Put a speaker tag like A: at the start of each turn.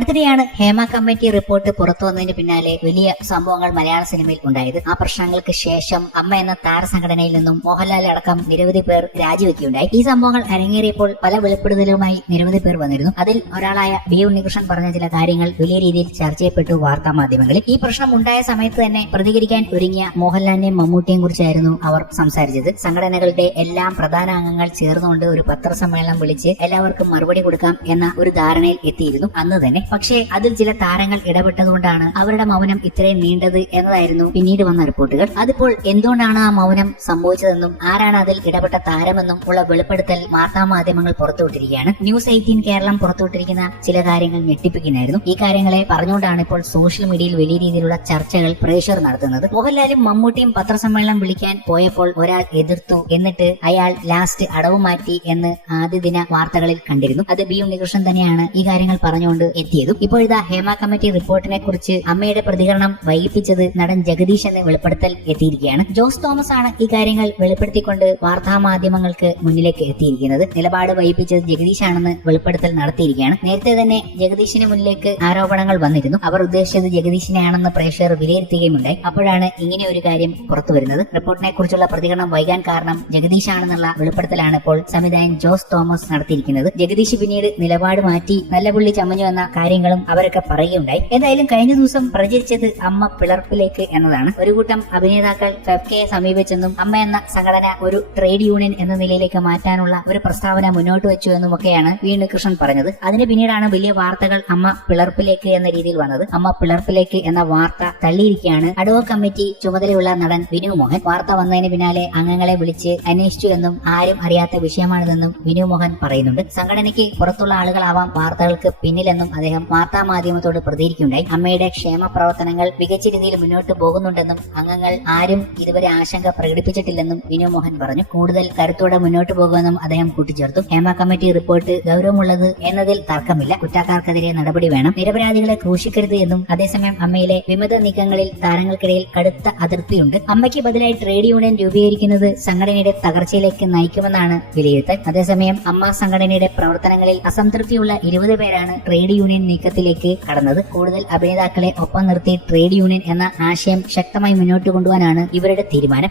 A: അടുത്തിടെയാണ് Hema committee report പുറത്തു വന്നതിന് പിന്നാലെ വലിയ സംഭവങ്ങൾ മലയാള സിനിമയിൽ ഉണ്ടായത്. ആ പ്രശ്നങ്ങൾക്ക് ശേഷം അമ്മ എന്ന താരസംഘടനയിൽ നിന്നും മോഹൻലാൽ അടക്കം നിരവധി പേർ രാജിവെക്കുകയുണ്ടായി. ഈ സംഭവങ്ങൾ അരങ്ങേറിയപ്പോൾ പല വെളിപ്പെടുത്തലുമായി നിരവധി പേർ വന്നിരുന്നു. അതിൽ ഒരാളായ ബി ഉണ്ണികൃഷ്ണൻ പറഞ്ഞ ചില കാര്യങ്ങൾ വലിയ രീതിയിൽ ചർച്ച ചെയ്യപ്പെട്ടു വാർത്താ മാധ്യമങ്ങളിൽ. ഈ പ്രശ്നം ഉണ്ടായ സമയത്ത് തന്നെ പ്രതികരിക്കാൻ ഒരുങ്ങിയ മോഹൻലാലിനെയും മമ്മൂട്ടിയെയും കുറിച്ചായിരുന്നു അവർ സംസാരിച്ചത്. സംഘടനകളുടെ എല്ലാം പ്രധാന അംഗങ്ങൾ ചേർന്നുകൊണ്ട് ഒരു പത്രസമ്മേളനം വിളിച്ച് എല്ലാവർക്കും മറുപടി കൊടുക്കാം എന്ന ഒരു ധാരണയിൽ എത്തിയിരുന്നു. അന്ന് തന്നെ പക്ഷേ അതിൽ ചില താരങ്ങൾ ഇടപെട്ടതുകൊണ്ടാണ് അവരുടെ മൗനം ഇത്രയും നീണ്ടത് എന്നതായിരുന്നു പിന്നീട് വന്ന റിപ്പോർട്ടുകൾ. അതിപ്പോൾ എന്തുകൊണ്ടാണ് ആ മൗനം സംഭവിച്ചതെന്നും ആരാണ് അതിൽ ഇടപെട്ട താരമെന്നും ഉള്ള വെളിപ്പെടുത്തൽ വാർത്താ മാധ്യമങ്ങൾ പുറത്തുവിട്ടിരിക്കുകയാണ്. ന്യൂസ് എയ്റ്റീൻ കേരളം പുറത്തുവിട്ടിരിക്കുന്ന ചില കാര്യങ്ങൾ ഞെട്ടിപ്പിക്കുന്നതായിരുന്നു ഈ കാര്യങ്ങളെ പറഞ്ഞുകൊണ്ടാണ് ഇപ്പോൾ സോഷ്യൽ മീഡിയയിൽ വലിയ രീതിയിലുള്ള ചർച്ചകൾ പ്രേക്ഷകർ നടത്തുന്നത്. മോഹൻലാലും മമ്മൂട്ടിയും പത്രസമ്മേളനം വിളിക്കാൻ പോയപ്പോൾ ഒരാൾ എതിർത്തു എന്നിട്ട് അയാൾ ലാസ്റ്റ് അടവ് മാറ്റി എന്ന് ആദ്യ ദിന വാർത്തകളിൽ കണ്ടിരുന്നു. അത് ബി ഉണ്ണികൃഷ്ണൻ തന്നെയാണ് ഈ കാര്യങ്ങൾ പറഞ്ഞുകൊണ്ട് എത്തിയതും ഇപ്പോൾ ഇതാ ഹേമ കമ്മിറ്റി റിപ്പോർട്ടിനെ കുറിച്ച് അമ്മയുടെ പ്രതികരണം വൈകിപ്പിച്ചത് നടൻ ജഗദീഷ് എന്ന വെളിപ്പെടുത്തൽ എത്തിയിരിക്കുകയാണ്. ജോസ് തോമസ് ആണ് ഈ കാര്യങ്ങൾ വെളിപ്പെടുത്തിക്കൊണ്ട് വാർത്താ മാധ്യമങ്ങൾക്ക് മുന്നിലേക്ക് എത്തിയിരിക്കുന്നത്. നിലപാട് വൈകിപ്പിച്ചത് ജഗദീഷ് ആണെന്ന് വെളിപ്പെടുത്തൽ നടത്തിയിരിക്കുകയാണ്. നേരത്തെ തന്നെ ജഗദീഷിന് മുന്നിലേക്ക് ആരോപണങ്ങൾ വന്നിരുന്നു. അവർ ഉദ്ദേശിച്ചത് ജഗദീഷിനെയാണെന്ന് പ്രേക്ഷകർ വിലയിരുത്തുകയുമുണ്ടായി. അപ്പോഴാണ് ഇങ്ങനെ ഒരു കാര്യം പുറത്തു വരുന്നത്. റിപ്പോർട്ടിനെ കുറിച്ചുള്ള പ്രതികരണം വൈകാൻ കാരണം ജഗദീഷ് ആണെന്നുള്ള വെളിപ്പെടുത്തലാണ് ഇപ്പോൾ സംവിധായകൻ ജോസ് തോമസ് നടത്തിയിരിക്കുന്നത്. ജഗദീഷ് പിന്നീട് നിലപാട് മാറ്റി നല്ല പുള്ളി ചമഞ്ഞു എന്ന കാര്യങ്ങളും അവരൊക്കെ പറയുകയുണ്ടായി. എന്തായാലും കഴിഞ്ഞ ദിവസം പ്രചരിച്ചത് അമ്മ പിളർപ്പിലേക്ക് എന്നതാണ്. ഒരു കൂട്ടം അഭിനേതാക്കൾ ഫെഫ്കയെ സമീപിച്ചെന്നും അമ്മ എന്ന സംഘടന ഒരു ട്രേഡ് യൂണിയൻ എന്ന നിലയിലേക്ക് മാറ്റാനുള്ള ഒരു പ്രസ്താവന മുന്നോട്ട് വെച്ചു എന്നുമൊക്കെയാണ് വി കൃഷ്ണൻ പറഞ്ഞത്. അതിന് പിന്നീടാണ് വലിയ വാർത്തകൾ അമ്മ പിളർപ്പിലേക്ക് എന്ന രീതിയിൽ വന്നത്. അമ്മ പിളർപ്പിലേക്ക് എന്ന വാർത്ത തള്ളിയിരിക്കുകയാണ്. അഡ്വോ കമ്മിറ്റി ചുമതലയുള്ള നടൻ വിനു മോഹൻ. വാർത്ത വന്നതിന് പിന്നാലെ അംഗങ്ങളെ വിളിച്ച് അന്വേഷിച്ചു എന്നും ആരും അറിയാത്ത വിഷയമാണിതെന്നും വിനു മോഹൻ പറയുന്നുണ്ട്. സംഘടനയ്ക്ക് പുറത്തുള്ള ആളുകളാവാം വാർത്തകൾക്ക് പിന്നിലെന്നും അദ്ദേഹം വാർത്താ മാധ്യമത്തോട് പ്രതികരിക്കുകയുണ്ടായി. അമ്മയുടെ ക്ഷേമ പ്രവർത്തനങ്ങൾ മികച്ച രീതിയിൽ മുന്നോട്ട് പോകുന്നുണ്ടെന്നും അംഗങ്ങൾ ആരും ഇതുവരെ ആശങ്ക പ്രകടിപ്പിച്ചിട്ടില്ലെന്നും വിനു മോഹൻ പറഞ്ഞു. കൂടുതൽ കരുത്തോടെ മുന്നോട്ട് പോകുമെന്നും അദ്ദേഹം കൂട്ടിച്ചേർത്തു. ഹേമ കമ്മിറ്റി റിപ്പോർട്ട് ഗൗരവമുള്ളത് എന്നതിൽ തർക്കമില്ല. കുറ്റക്കാർക്കെതിരെ നടപടി വേണം. നിരപരാധികളെ ക്രൂശിക്കരുത് എന്നും അതേസമയം അമ്മയിലെ വിമത നീക്കങ്ങളിൽ താരങ്ങൾക്കിടയിൽ കടുത്ത അതിർത്തിയുണ്ട്. അമ്മയ്ക്ക് ബദലായി ട്രേഡ് യൂണിയൻ രൂപീകരിക്കുന്നത് സംഘടനയുടെ തകർച്ചയിലേക്ക് നയിക്കുമെന്നാണ് വിലയിരുത്തൽ. അതേസമയം അമ്മ സംഘടനയുടെ പ്രവർത്തനങ്ങളിൽ അസംതൃപ്തിയുള്ള ഇരുപത് പേരാണ് ട്രേഡ് യൂണിയൻ നീക്കത്തിലേക്ക് കടന്നത്. കൂടുതൽ അഭിനേതാക്കളെ ഒപ്പം നിർത്തി ട്രേഡ് യൂണിയൻ എന്ന ആശയം ശക്തമായി മുന്നോട്ട് കൊണ്ടുപോകാനാണ് ഇവരുടെ തീരുമാനം.